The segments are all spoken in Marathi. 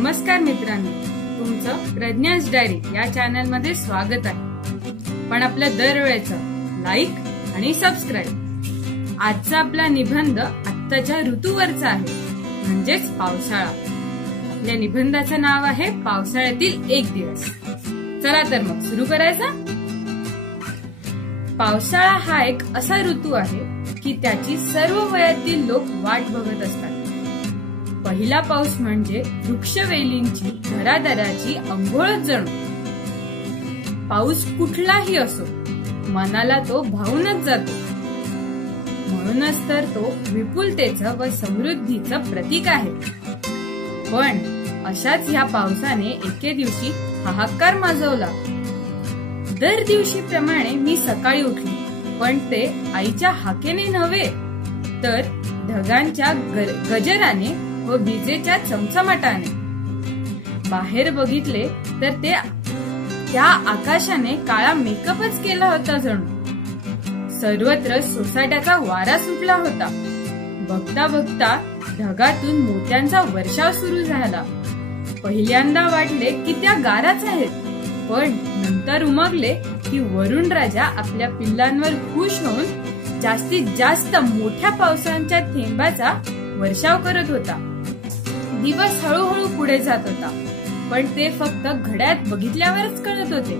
नमस्कार मित्रांनो, तुमचं प्रज्ञास डायरी या चॅनल मध्ये स्वागत आहे। पण आपल्या दरवेळेचं लाईक आणि सबस्क्राईब। आजचा आपला निबंध आत्ताच्या ऋतूवरचा आहे, म्हणजेच पावसाळा। आपल्या निबंधाचं नाव आहे पावसाळ्यातील एक दिवस। चला तर मग सुरू करायचा। पावसाळा हा एक असा ऋतू आहे की त्याची सर्व वयातील लोक वाट बघत असतात। पहिला पाऊस म्हणजे वृक्षवेलींची घरादाराची अंघोळच जणू। पाऊस कुठलाही असो, मनाला तो भावूनच जातो। म्हणूनच तर तो विपुलतेचं व समृद्धीचं प्रतीक आहे। पण अशाच ह्या पावसाने एके दिवशी हाहाकार माजवला। दर दिवशीप्रमाणे मी सकाळी उठली, पण ते आईच्या हाकेने नव्हे, तर ढगांच्या गजराने व विजेच्या चमचमाटाने। बाहेर बघितले तर त्या आकाशाने काळा मेकअपच केला होता जणू। सर्वत्र सोसाट्याचा वारा सुटला होता। बघता बघता ढगातून मोत्यांचा वर्षाव सुरू झाला। पहिल्यांदा वाटले की त्या गाराच आहेत, पण नंतर उमगले की वरुण राजा आपल्या पिल्लांवर खुश होऊन जास्तीत जास्त मोठ्या पावसाच्या थेंबाचा वर्षाव करत होता। दिवस हळूहळू पुढे जात होता, पण ते फक्त घड्यात बघितल्यावरच कळत होते।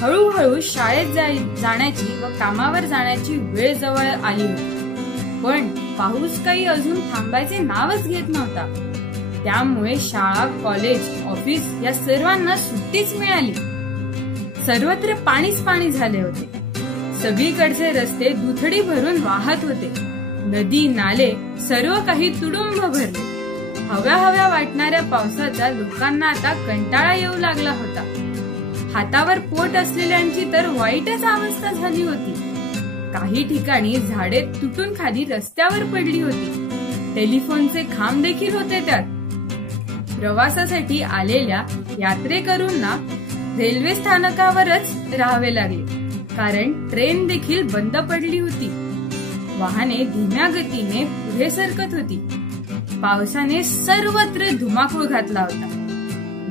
हळूहळू शाळेत जाण्याची व कामावर जाण्याची वेळ जवळ आली होती, पण पाऊस काही अजून थांबायचे नावच घेत नव्हता। त्यामुळे शाळा, कॉलेज, ऑफिस या सर्वांना सुट्टीच मिळाली। सर्वत्र पाणीच पाणी झाले होते। सगळीकडचे रस्ते दुथडी भरून वाहत होते। नदी, नाले सर्व काही तुडुंब भरले। हव्या वाटणाऱ्या पावसाचा लोकांना आता कंटाळा येऊ लागला होता। हातावर पोट असलेल्यांची तर वाईटच अवस्था झाली होती। काही ठिकाणी झाडे तुटून खाली रस्त्यावर पडली होती। टेलिफोनचे खांब देखील होते त्यात। प्रवासासाठी आलेल्या यात्रेकरूंना रेल्वे स्थानकावरच राहावे लागले, कारण ट्रेन देखील बंद पडली होती। वाहने धीम्या गतीने पुढे सरकत होती। पावसाने सर्वत्र धुमाकूळ घातला होता।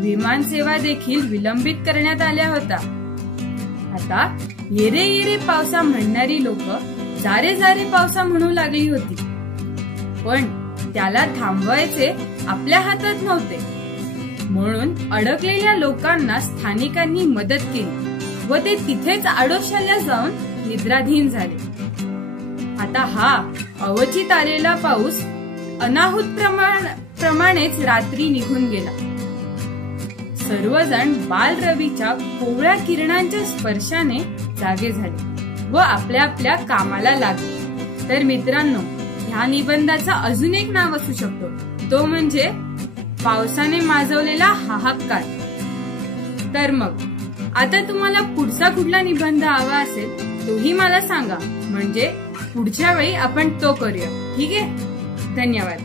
विमान सेवा देखील विलंबित करण्यात आल्या होत्या। आता येरे येरे पावसा म्हणणारी लोक जारे जारे पावसा म्हणू लागली होती, पण त्याला थांबवायचे आपल्या हातात नव्हते। म्हणून अडकलेल्या लोकांना स्थानिकांनी मदत केली व ते तिथेच आडोशाला जाऊन निद्राधीन झाले। आता हा अवचित आलेला पाऊस अनाहूत प्रमाणेच रात्री निघून गेला। सर्वजण बालरवीच्या कोवळ्या किरणांच्या स्पर्शाने जागे झाले व आपल्या आपल्या कामाला लागले। तर मित्रांनो, ह्या निबंधाचा अजून एक नाव असू शकतो, तो म्हणजे पावसाने माजवलेला हाहाकार। तर मग आता तुम्हाला पुढचा कुठला निबंध हवा असेल तोही मला सांगा, म्हणजे पुढच्या वेळी आपण तो करूया। ठीक आहे, धन्यवाद।